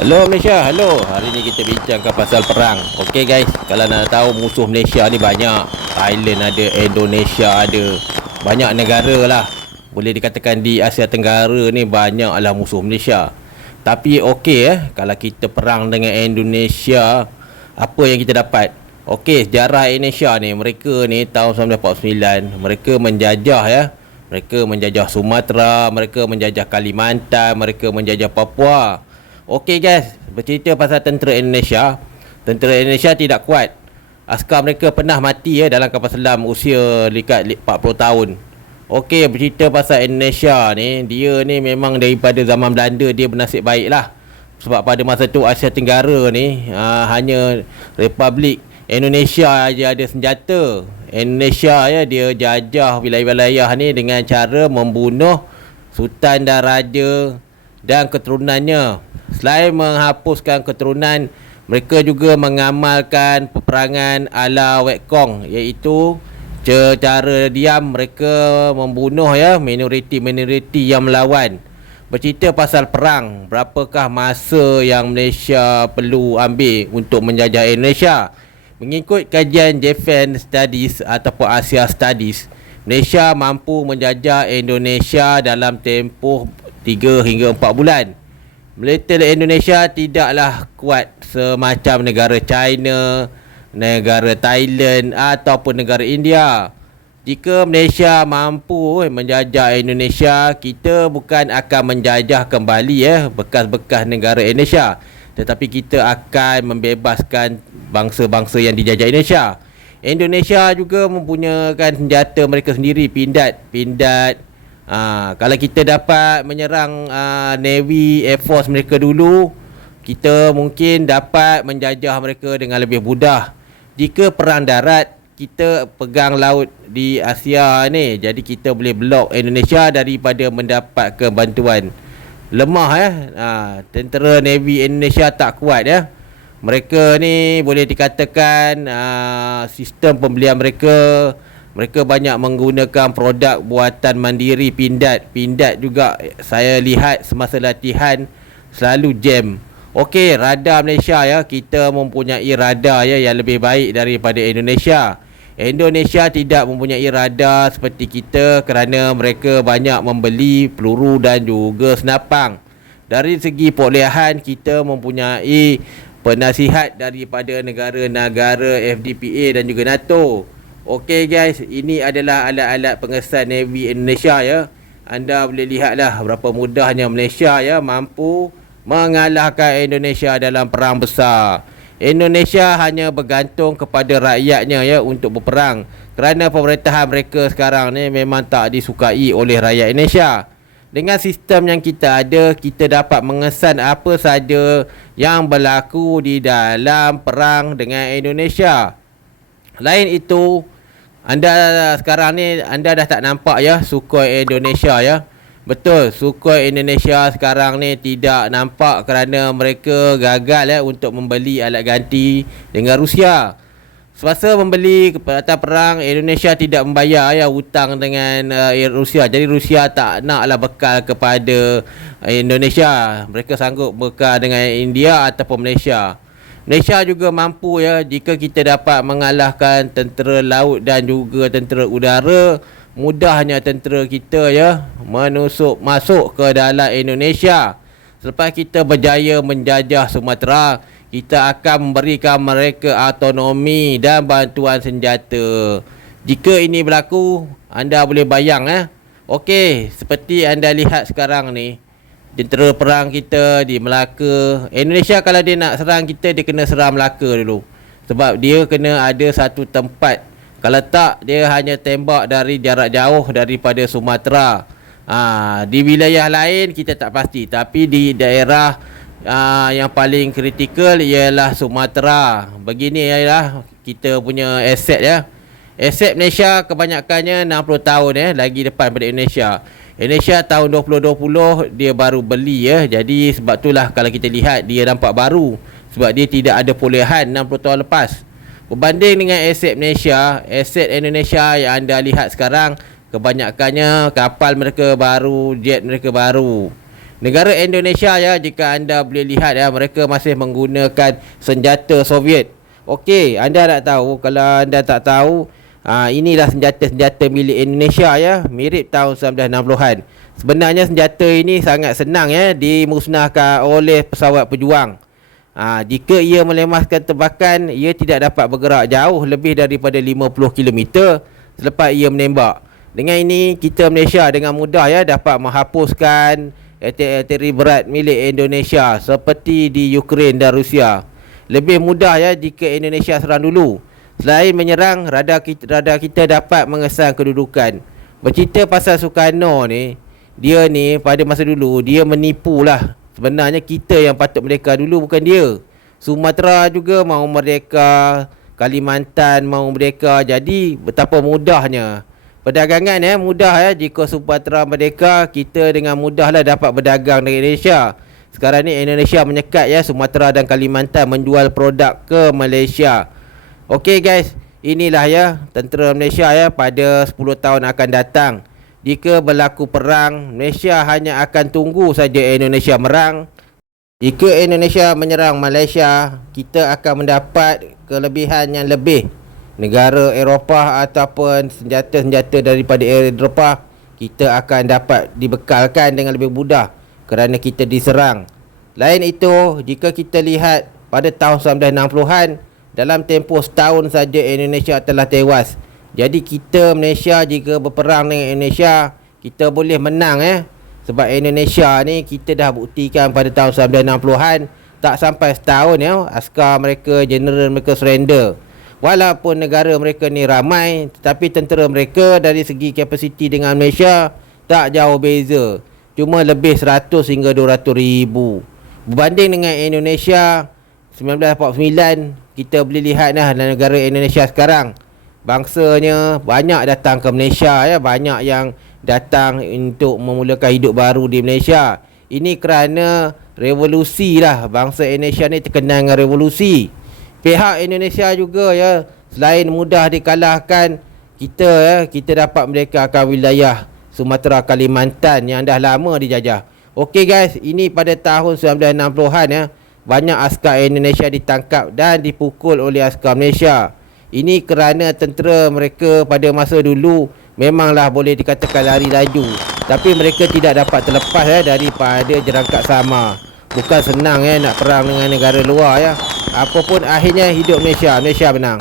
Hello Malaysia, hello. Hari ni kita bincangkan pasal perang. Okey guys, kalau nak tahu musuh Malaysia ni banyak. Thailand ada, Indonesia ada. Banyak negara lah. Boleh dikatakan di Asia Tenggara ni banyak lah musuh Malaysia. Tapi kalau kita perang dengan Indonesia, apa yang kita dapat? Okey, sejarah Indonesia ni, mereka ni tahun 1949, mereka menjajah Mereka menjajah Sumatera, mereka menjajah Kalimantan, mereka menjajah Papua. Okey guys, bercerita pasal tentera Indonesia. Tentera Indonesia tidak kuat. Askar mereka pernah mati dalam kapal selam usia dekat 40 tahun. Okey, bercerita pasal Indonesia ni, dia ni memang daripada zaman Belanda dia bernasib baik lah. Sebab pada masa tu Asia Tenggara ni hanya Republik Indonesia aja ada senjata. Indonesia dia jajah wilayah-wilayah ni dengan cara membunuh sultan dan raja dan keturunannya. Selain menghapuskan keturunan, mereka juga mengamalkan peperangan ala Wet Kong, iaitu secara diam mereka membunuh minoriti-minoriti yang melawan. Bercerita pasal perang, berapakah masa yang Malaysia perlu ambil untuk menjajah Indonesia? Mengikut kajian Defence Studies ataupun Asia Studies, Malaysia mampu menjajah Indonesia dalam tempoh 3 hingga 4 bulan. Militer Indonesia tidaklah kuat semacam negara China, negara Thailand ataupun negara India. Jika Malaysia mampu menjajah Indonesia, kita bukan akan menjajah kembali bekas-bekas negara Indonesia, tetapi kita akan membebaskan bangsa-bangsa yang dijajah Indonesia. Indonesia juga mempunyai senjata mereka sendiri, pindad. Kalau kita dapat menyerang Navy, Air Force mereka dulu, kita mungkin dapat menjajah mereka dengan lebih mudah. Jika perang darat, kita pegang laut di Asia ni, jadi kita boleh blok Indonesia daripada mendapat bantuan. Lemah tentera Navy Indonesia tak kuat Mereka ni boleh dikatakan sistem pembelian mereka banyak menggunakan produk buatan mandiri, pindad juga saya lihat semasa latihan selalu jam. Okey, radar Malaysia kita mempunyai radar yang lebih baik daripada Indonesia. Indonesia tidak mempunyai radar seperti kita kerana mereka banyak membeli peluru dan juga senapang. Dari segi perolehan, kita mempunyai penasihat daripada negara-negara FDPA dan juga NATO. Okey guys, ini adalah alat-alat pengesan Navy Indonesia Anda boleh lihatlah berapa mudahnya Malaysia mampu mengalahkan Indonesia dalam perang besar. Indonesia hanya bergantung kepada rakyatnya untuk berperang, kerana pemerintahan mereka sekarang ni memang tak disukai oleh rakyat Indonesia. Dengan sistem yang kita ada, kita dapat mengesan apa saja yang berlaku di dalam perang dengan Indonesia. Lain itu, anda sekarang ni anda dah tak nampak Sukhoi Indonesia Betul, Sukhoi Indonesia sekarang ni tidak nampak kerana mereka gagal untuk membeli alat ganti dengan Rusia. Semasa membeli peralatan perang, Indonesia tidak membayar hutang dengan Rusia. Jadi Rusia tak naklah bekal kepada Indonesia. Mereka sanggup bekal dengan India ataupun Malaysia. Malaysia juga mampu jika kita dapat mengalahkan tentera laut dan juga tentera udara, mudahnya tentera kita masuk ke dalam Indonesia. Selepas kita berjaya menjajah Sumatera, kita akan memberikan mereka autonomi dan bantuan senjata. Jika ini berlaku, anda boleh bayang Okey, seperti anda lihat sekarang ni, tentera perang kita di Melaka. Indonesia kalau dia nak serang kita, dia kena serang Melaka dulu. Sebab dia kena ada satu tempat. Kalau tak, dia hanya tembak dari jarak jauh daripada Sumatera. Di wilayah lain kita tak pasti, tapi di daerah yang paling kritikal ialah Sumatera. Begini kita punya aset Aset Malaysia kebanyakannya 60 tahun lagi depan pada Indonesia. Indonesia tahun 2020 dia baru beli Jadi sebab itulah kalau kita lihat dia nampak baru, sebab dia tidak ada perolehan 60 tahun lepas. Berbanding dengan aset Malaysia, aset Indonesia yang anda lihat sekarang kebanyakannya kapal mereka baru, jet mereka baru. Negara Indonesia ya, jika anda boleh lihat ya, mereka masih menggunakan senjata Soviet. Okey, anda nak tahu, kalau anda tak tahu, inilah senjata-senjata milik Indonesia ya, mirip tahun 1960-an. Sebenarnya senjata ini sangat senang ya dimusnahkan oleh pesawat pejuang. Jika ia melemaskan tembakan, ia tidak dapat bergerak jauh lebih daripada 50 km selepas ia menembak. Dengan ini, kita Malaysia dengan mudah ya dapat menghapuskan arteri berat milik Indonesia seperti di Ukraine dan Rusia. Lebih mudah ya jika Indonesia serang dulu. Selain menyerang, radar kita dapat mengesan kedudukan. Bercerita pasal Sukarno ni, dia ni pada masa dulu dia menipu lah. Sebenarnya kita yang patut merdeka dulu, bukan dia. Sumatera juga mahu merdeka, Kalimantan mahu merdeka. Jadi betapa mudahnya perdagangan ya, mudah ya. Jika Sumatera merdeka, kita dengan mudahlah dapat berdagang dengan Indonesia. Sekarang ni Indonesia menyekat ya Sumatera dan Kalimantan menjual produk ke Malaysia. Okey guys, inilah ya tentera Malaysia ya pada 10 tahun akan datang. Jika berlaku perang, Malaysia hanya akan tunggu saja Indonesia merang. Jika Indonesia menyerang Malaysia, kita akan mendapat kelebihan yang lebih. Negara Eropah ataupun senjata-senjata daripada Eropah, kita akan dapat dibekalkan dengan lebih mudah kerana kita diserang. Lain itu, jika kita lihat pada tahun 1960-an, dalam tempoh setahun saja Indonesia telah tewas. Jadi kita Malaysia jika berperang dengan Indonesia, kita boleh menang sebab Indonesia ni kita dah buktikan pada tahun 1960-an, tak sampai setahun ya, askar mereka, general mereka surrender. Walaupun negara mereka ni ramai, tetapi tentera mereka dari segi kapasiti dengan Malaysia tak jauh beza. Cuma lebih 100 hingga 200 ribu. Berbanding dengan Indonesia 1949, kita boleh lihat negara Indonesia sekarang. Bangsanya banyak datang ke Malaysia ya, banyak yang datang untuk memulakan hidup baru di Malaysia. Ini kerana revolusi lah, bangsa Indonesia ni terkenal dengan revolusi. Pihak Indonesia juga ya, selain mudah dikalahkan, kita dapat merdekakan wilayah Sumatera Kalimantan yang dah lama dijajah. Okey guys, ini pada tahun 1960-an ya, banyak askar Indonesia ditangkap dan dipukul oleh askar Malaysia. Ini kerana tentera mereka pada masa dulu memanglah boleh dikatakan lari laju, tapi mereka tidak dapat terlepas daripada jerangkak sama. Bukan senang nak perang dengan negara luar ya. Apapun akhirnya hidup Malaysia menang.